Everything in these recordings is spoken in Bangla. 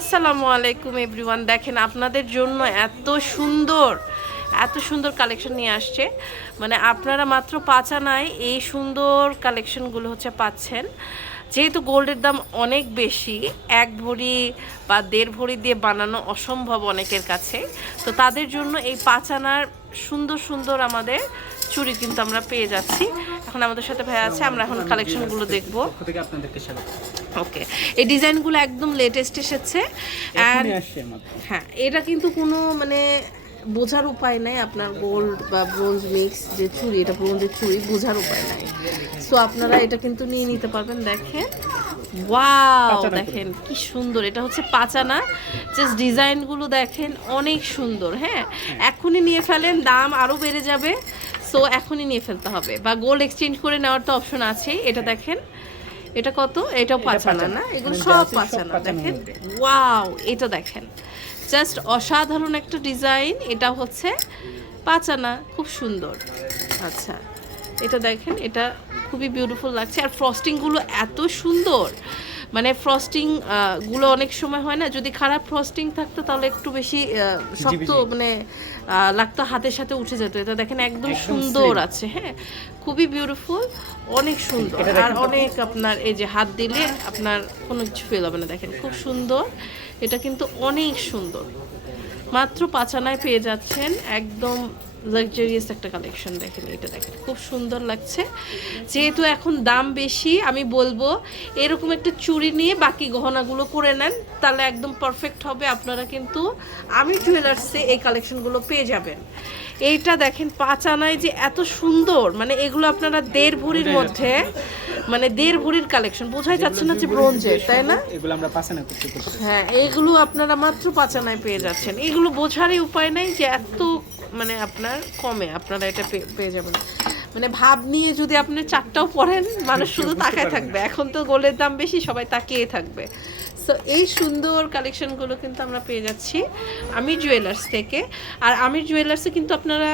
আসসালামু আলাইকুম এভরিওয়ান, দেখেন আপনাদের জন্য এত সুন্দর এত সুন্দর কালেকশন নিয়ে আসছে। মানে আপনারা মাত্র পাঁচ আনায় এই সুন্দর কালেকশনগুলো হচ্ছে পাচ্ছেন। যেহেতু গোল্ডের দাম অনেক বেশি, এক ভরি বা দেড় ভরি দিয়ে বানানো অসম্ভব অনেকের কাছে। তো তাদের জন্য এই পাঁচ আনার সুন্দর সুন্দর আমাদের চুড়ি কিন্তু আমরা পেয়ে যাচ্ছি। এখন আমাদের সাথে ভাই আছে আমরা এখন কালেকশনগুলো দেখব। ওকে এই ডিজাইনগুলো একদম লেটেস্ট এসেছে। হ্যাঁ এটা কিন্তু কোনো মানে বোঝার উপায় নাই আপনার গোল্ড বা ব্রোঞ্জ মিক্স যে চুড়ি এটা ব্রোঞ্জের চুড়ি বোঝার উপায় নাই। সো আপনারা এটা কিন্তু নিয়ে নিতে পারবেন দেখেন। ওয়াও দেখেন কি সুন্দর এটা হচ্ছে পাচানা। জাস্ট ডিজাইনগুলো দেখেন অনেক সুন্দর হ্যাঁ? এখনই নিয়ে ফেলেন দাম আরও বেড়ে যাবে। সো এখনই নিয়ে ফেলতে হবে। বা গোল্ড এক্সচেঞ্জ করে নেওয়ার তো অপশন আছেই। এটা দেখেন। এটা কত? এটাও পাচানা। না? এগুলো সব আছে পাচানা। দেখেন? ওয়াও এটা দেখেন। জাস্ট অসাধারণ একটা ডিজাইন এটা হচ্ছে পাচানা। খুব সুন্দর। আচ্ছা। এটা দেখেন এটা খুবই বিউটিফুল লাগছে। আর ফ্রস্টিংগুলো এত সুন্দর। মানে ফ্রস্টিংগুলো অনেক সময় হয় না। যদি খারাপ ফ্রস্টিং থাকতো তাহলে একটু বেশি শক্ত মানে লাগতো হাতের সাথে উঠে যেত। এটা দেখেন একদম সুন্দর আছে হ্যাঁ? খুবই বিউটিফুল অনেক সুন্দর। আর অনেক আপনার এই যে হাত দিলে আপনার কোনো কিছু ফেল হবে না। দেখেন খুব সুন্দর। এটা কিন্তু অনেক সুন্দর। মাত্র পাঁচানায় পেয়ে যাচ্ছেন একদম লাক্সারিয়াস একটা কালেকশন দেখেন এটা দেখেন। খুব সুন্দর লাগছে। যেহেতু এখন দাম বেশি আমি বলব এরকম একটা চুড়ি নিয়ে বাকি গহনাগুলো করে নেন তাহলে একদম পারফেক্ট হবে। আপনারা কিন্তু আমি জুয়েলার্সে এই কালেকশনগুলো পেয়ে যাবেন। এইটা দেখেন পাঁচ আনায় যে এত সুন্দর মানে এগুলো আপনারা দেড় ভরির মধ্যে মানে দেড় ভরির কালেকশন বোঝাই যাচ্ছে না যে ব্রোঞ্জের তাই না? এগুলো আমরা হ্যাঁ এইগুলো আপনারা মাত্র পাঁচানায় পেয়ে যাচ্ছেন। এগুলো বোঝারই উপায় নাই যে এত মানে আপনার কমে আপনারা এটা পেয়ে যাবেন। মানে ভাব নিয়ে যদি আপনি চারটাও পড়েন মানুষ শুধু তাকায় থাকবে। এখন তো গোলের দাম বেশি সবাই তাকিয়ে থাকবে। সো এই সুন্দর কালেকশনগুলো কিন্তু আমরা পেয়ে যাচ্ছি আমি জুয়েলার্স থেকে। আর আমি জুয়েলার্সে কিন্তু আপনারা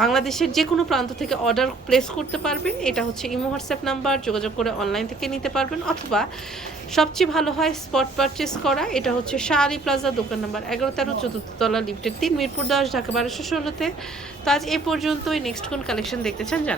বাংলাদেশের যে কোনো প্রান্ত থেকে অর্ডার প্লেস করতে পারবেন। এটা হচ্ছে ইমো হোয়াটসঅ্যাপ নাম্বার যোগাযোগ করে অনলাইন থেকে নিতে পারবেন। অথবা সবচেয়ে ভালো হয় স্পট পারচেস করা এটা হচ্ছে শাহারি প্লাজা দোকান নাম্বার এগারো তেরো চতুর্থ তলা লিফটের তিন মিরপুর দশ ঢাকা বারোশো ষোলোতে। তো আজ এ পর্যন্তই নেক্সট কোন কালেকশন দেখতে চান জানান